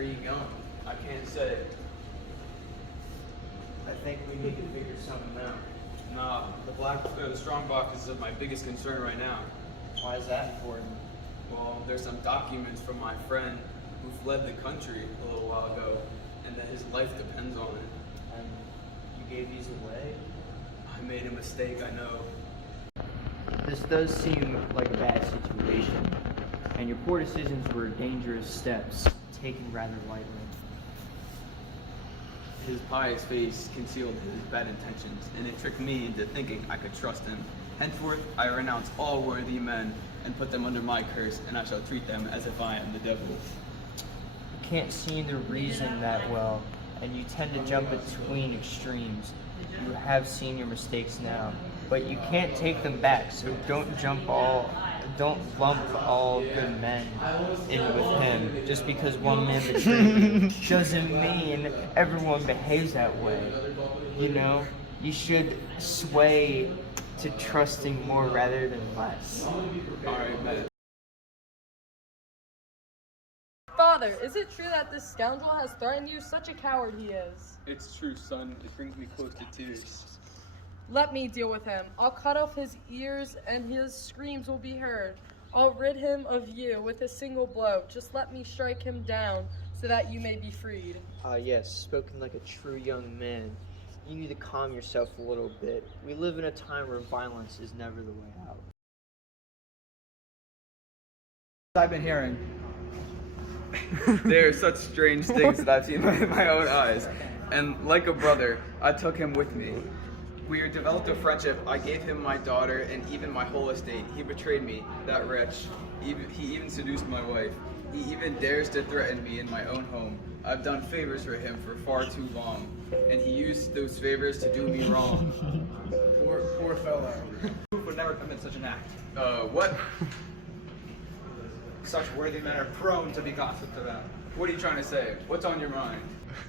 Where are you going? I can't say. I think we need to figure something out. Nah, the strong box is my biggest concern right now. Why is that important? Well, there's some documents from my friend who fled the country a little while ago, and that his life depends on it. And you gave these away? I made a mistake, I know. This does seem like a bad situation, and your poor decisions were dangerous steps, taken rather lightly. His pious face concealed his bad intentions, and it tricked me into thinking I could trust him. Henceforth, I renounce all worthy men and put them under my curse, and I shall treat them as if I am the devil. You can't see the reason that well, and you tend to jump between extremes. You have seen your mistakes now, but you can't take them back, so don't lump all good men in with him. Just because one man betrayed you doesn't mean everyone behaves that way. You know, you should sway to trusting more rather than less. Alright, man. Father, is it true that this scoundrel has threatened you? Such a coward he is. It's true, son. It brings me close to tears. Let me deal with him. I'll cut off his ears and his screams will be heard. I'll rid him of you with a single blow. Just let me strike him down so that you may be freed. Yes, spoken like a true young man. You need to calm yourself a little bit. We live in a time where violence is never the way out. I've been hearing. There are such strange things that I've seen with my own eyes. And like a brother, I took him with me. We developed a friendship. I gave him my daughter and even my whole estate. He betrayed me, that wretch. He even seduced my wife. He even dares to threaten me in my own home. I've done favors for him for far too long, and he used those favors to do me wrong. Poor fellow. Who would never commit such an act? What? Such worthy men are prone to be gossiped about. What are you trying to say? What's on your mind?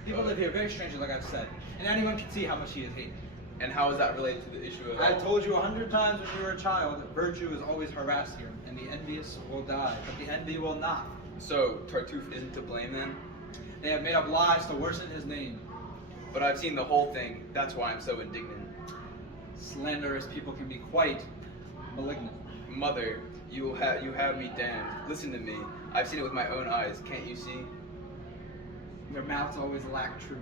People live here very strangely, like I've said, and anyone can see how much he is hated. And how is that related to the issue of... I told you 100 times when you were a child that virtue is always harassed here, and the envious will die, but the envy will not. So, Tartuffe isn't to blame then? They have made up lies to worsen his name. But I've seen the whole thing. That's why I'm so indignant. Slanderous people can be quite malignant. Mother, you have me damned. Listen to me. I've seen it with my own eyes. Can't you see? Their mouths always lack truth,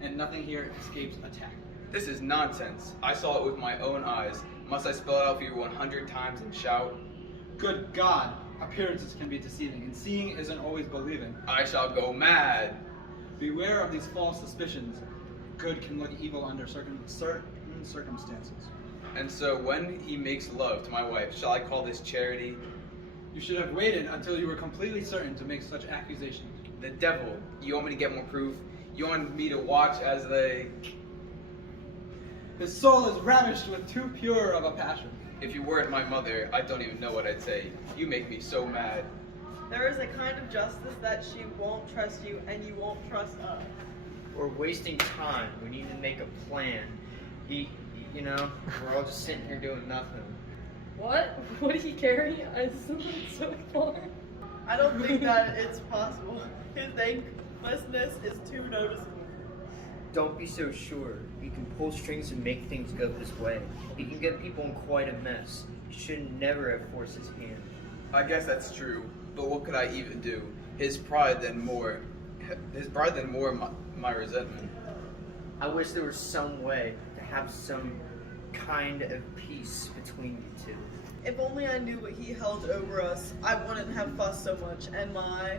and nothing here escapes attack. This is nonsense. I saw it with my own eyes. Must I spell it out for you 100 times and shout? Good God! Appearances can be deceiving, and seeing isn't always believing. I shall go mad. Beware of these false suspicions. Good can look evil under certain circumstances. And so when he makes love to my wife, shall I call this charity? You should have waited until you were completely certain to make such accusations. The devil. You want me to get more proof? You want me to watch as they... His soul is ravished with too pure of a passion. If you weren't my mother, I don't even know what I'd say. You make me so mad. There is a kind of justice that she won't trust you and you won't trust us. We're wasting time. We need to make a plan. We're all just sitting here doing nothing. What? What did he carry? I slipped so far. I don't think that it's possible. His thanklessness is too noticeable. Don't be so sure. He can pull strings and make things go his way. He can get people in quite a mess. He should never have forced his hand. I guess that's true, but what could I even do? His pride then more my resentment. I wish there was some way to have some kind of peace between you two. If only I knew what he held over us, I wouldn't have fussed so much, and my...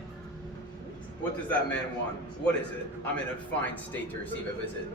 What does that man want? What is it? I'm in a fine state to receive a visit.